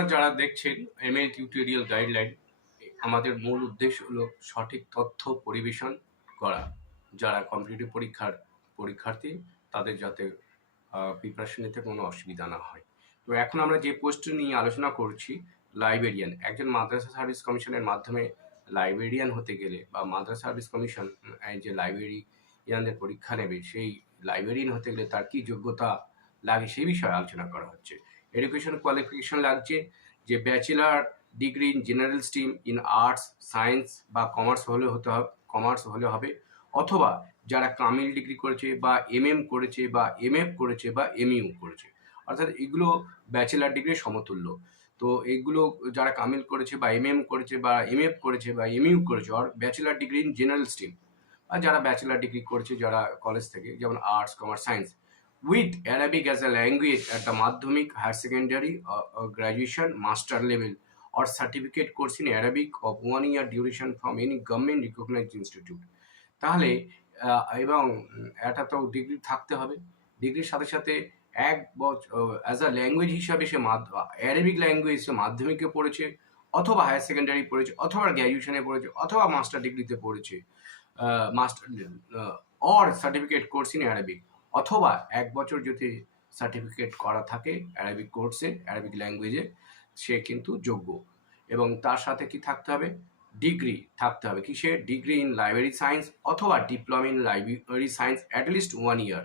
আপনারা যারা দেখছেন এমএল টিউটোরিয়াল গাইডলাইন, আমাদের মূল উদ্দেশ্য হলো সঠিক তথ্য পরিবেশন করা। যারা কম্পিটিটিভ পরীক্ষার্থী তাদের যাতে প্রিপারেশন নিতে কোনো অসুবিধা না হয়। তো এখন আমরা যে পোস্ট নিয়ে আলোচনা করছি, লাইব্রেরিয়ান। একজন মাদ্রাসা সার্ভিস কমিশনের মাধ্যমে লাইব্রেরিয়ান হতে গেলে বা মাদ্রাসা সার্ভিস কমিশন যে লাইব্রেরিয়ানদের পরীক্ষা নেবে, সেই লাইব্রেরিয়ান হতে গেলে তার কী যোগ্যতা লাগে সেই বিষয়ে আলোচনা করা হচ্ছে। এডুকেশন কোয়ালিফিকেশন লাগছে যে bachelor degree in general stream in arts, science বা কমার্স হলে হবে, অথবা যারা কামিল ডিগ্রি করেছে বা এমএম করেছে বা এমএফ করেছে বা এমইউ করেছে, অর্থাৎ এগুলো ব্যাচেলার ডিগ্রির সমতুল্য। তো এগুলো যারা কামিল করেছে বা এমএম করেছে বা এমএফ করেছে বা এমইউ করেছে, আর bachelor degree in general stream, আর যারা ব্যাচেলার ডিগ্রি করেছে যারা কলেজ থেকে, যেমন arts, commerce, science, with Arabic as a language at the Madhyamik, Higher Secondary, Graduation, Master level, or certificate course in Arabic of 1 year duration from any government recognized institute। তাহলে এবং এটা তো degree থাকতে হবে, ডিগ্রির সাথে সাথে এক বছর অ্যাজ আ ল্যাঙ্গুয়েজ হিসাবে সে অ্যারাবিক ল্যাঙ্গুয়েজ সে মাধ্যমিকে পড়েছে, অথবা হায়ার সেকেন্ডারি পড়েছে, অথবা গ্র্যাজুয়েশনে পড়েছে, অথবা মাস্টার ডিগ্রিতে পড়েছে, master or certificate course in Arabic, অথবা এক বছর যদি সার্টিফিকেট করা থাকে অ্যারাবিক কোর্সে, অ্যারাবিক ল্যাঙ্গুয়েজে, সে কিন্তু যোগ্য। এবং তার সাথে কি থাকতে হবে? ডিগ্রি থাকতে হবে। কিসে? ডিগ্রি ইন লাইব্রেরি সায়েন্স অথবা diploma in library science at least 1 year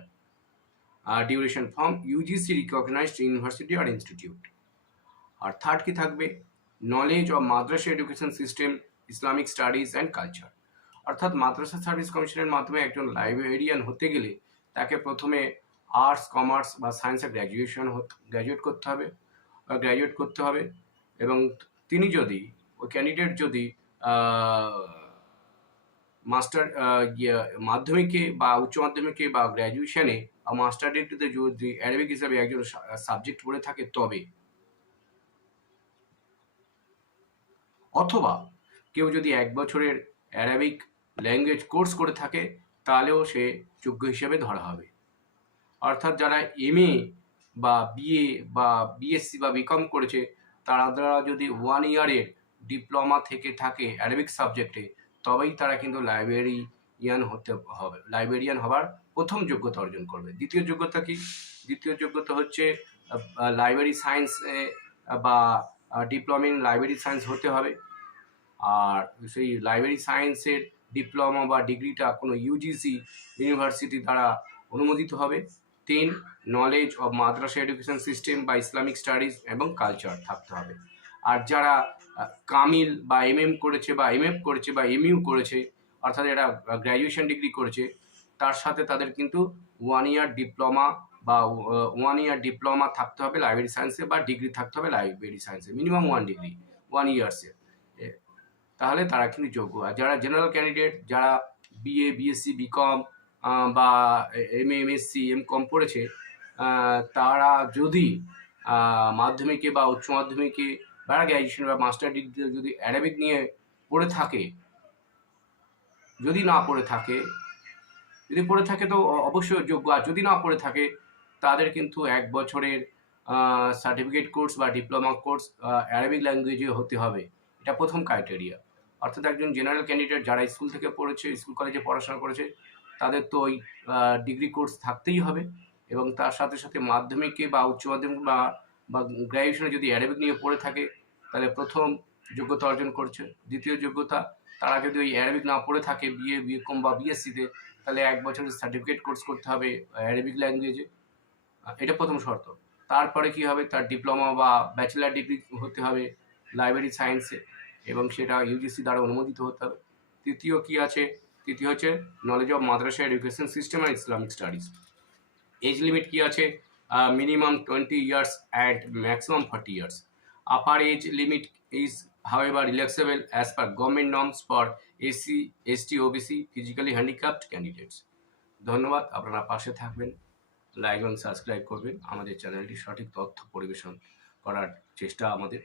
duration from UGC recognised university আর ইনস্টিটিউট। আর থার্ড কি থাকবে? Knowledge of madrasa education system, Islamic studies and culture. অর্থাৎ মাদ্রাসা সার্ভিস কমিশনের মাধ্যমে একজন লাইব্রেরিয়ান হতে গেলে তাকে প্রথমে আর্টস, কমার্স বা সায়েন্সে গ্র্যাজুয়েট করতে হবে, এবং তিনি যদি ওই ক্যান্ডিডেট যদি মাধ্যমিকে বা উচ্চ মাধ্যমিকে বা গ্র্যাজুয়েশনে বা মাস্টার ডিগ্রিতে যদি অ্যারাবিক হিসাবে একজন সাবজেক্ট পড়ে থাকে তবে, অথবা কেউ যদি 1 বছরের অ্যারাবিক ল্যাঙ্গুয়েজ কোর্স করে থাকে তাহলেও সে যোগ্য হিসেবে ধরা হবে। অর্থাৎ যারা এমএ বা বিএ বা বিএসসি বা বিকম করেছে তারা যদি 1 year ডিপ্লোমা থেকে থাকে অ্যারাবিক সাবজেক্টে, তবেই তারা কিন্তু লাইব্রেরিয়ান হবার প্রথম যোগ্যতা অর্জন করবে। দ্বিতীয় যোগ্যতা কি? দ্বিতীয় যোগ্যতা হচ্ছে লাইব্রেরি সায়েন্সে বা ডিপ্লোমা ইন লাইব্রেরি সায়েন্স হতে হবে। আর সেই লাইব্রেরি সায়েন্সের ডিপ্লোমা বা ডিগ্রিটা কোনো ইউজিসি ইউনিভার্সিটি দ্বারা অনুমোদিত হবে। 3, knowledge of madrasa education system বা ইসলামিক স্টাডিজ এবং কালচার থাকতে হবে। আর যারা কামিল বা এমএম করেছে বা এমএফ করেছে বা এমইউ করেছে, অর্থাৎ এরা গ্র্যাজুয়েশন ডিগ্রি করেছে, তার সাথে তাদের কিন্তু 1 year ডিপ্লোমা বা 1 year ডিপ্লোমা থাকতে হবে লাইব্রেরি সায়েন্সে, বা ডিগ্রি থাকতে হবে লাইব্রেরি সায়েন্সে, মিনিমাম 1 ডিগ্রি 1 years। তাহলে তারা কিন্তু যোগ্য। আর যারা জেনারেল ক্যান্ডিডেট, যারা বিএ, বিএসসি, বিকম বা এমএ, এমএসসি, এমকম পড়েছে, তারা যদি মাধ্যমিকে বা উচ্চ মাধ্যমিকে বা গ্র্যাজুয়েশন বা মাস্টার ডিগ্রিতে যদি অ্যারাবিক নিয়ে পড়ে থাকে, যদি পড়ে থাকে তো অবশ্যই যোগ্য। আর যদি না পড়ে থাকে তাদের কিন্তু 1 বছরের সার্টিফিকেট কোর্স বা ডিপ্লোমা কোর্স অ্যারাবিক ল্যাঙ্গুয়েজে হতে হবে। এটা প্রথম ক্রাইটেরিয়া। অর্থাৎ একজন জেনারেল ক্যান্ডিডেট যারা স্কুল থেকে পড়েছে, স্কুল কলেজে পড়াশোনা করেছে, তাদের তো ওই ডিগ্রি কোর্স থাকতেই হবে। এবং তার সাথে সাথে মাধ্যমিকে বা উচ্চ মাধ্যমিক বা গ্র্যাজুয়েশনে যদি অ্যারাবিক নিয়ে পড়ে থাকে তাহলে প্রথম যোগ্যতা অর্জন করছে। দ্বিতীয় যোগ্যতা, তারা যদি ওই অ্যারাবিক না পড়ে থাকে বিএ, বিকম বা বিএসসিতে, তাহলে 1 বছরের সার্টিফিকেট কোর্স করতে হবে অ্যারাবিক ল্যাঙ্গুয়েজে। এটা প্রথম শর্ত। তারপরে কি হবে? তার ডিপ্লোমা বা ব্যাচেলার ডিগ্রি হতে হবে লাইব্রেরি সায়েন্সে, এবং সেটা ইউজিসি দ্বারা অনুমোদিত হতে হবে। তৃতীয় কি আছে? তৃতীয় হচ্ছে knowledge of madrasa education system আর ইসলামিক স্টাডিজ। এজ লিমিট কি আছে? Minimum 20 years and maximum 40 years. Upper age limit is however relaxable as per government norms for SC, ST, OBC, physically handicapped candidates. ধন্যবাদ। আপনারা পাশে থাকবেন, লাইক এবং subscribe করবেন। আমাদের চ্যানেলটি সঠিক তথ্য পরিবেশন করার চেষ্টা আমাদের।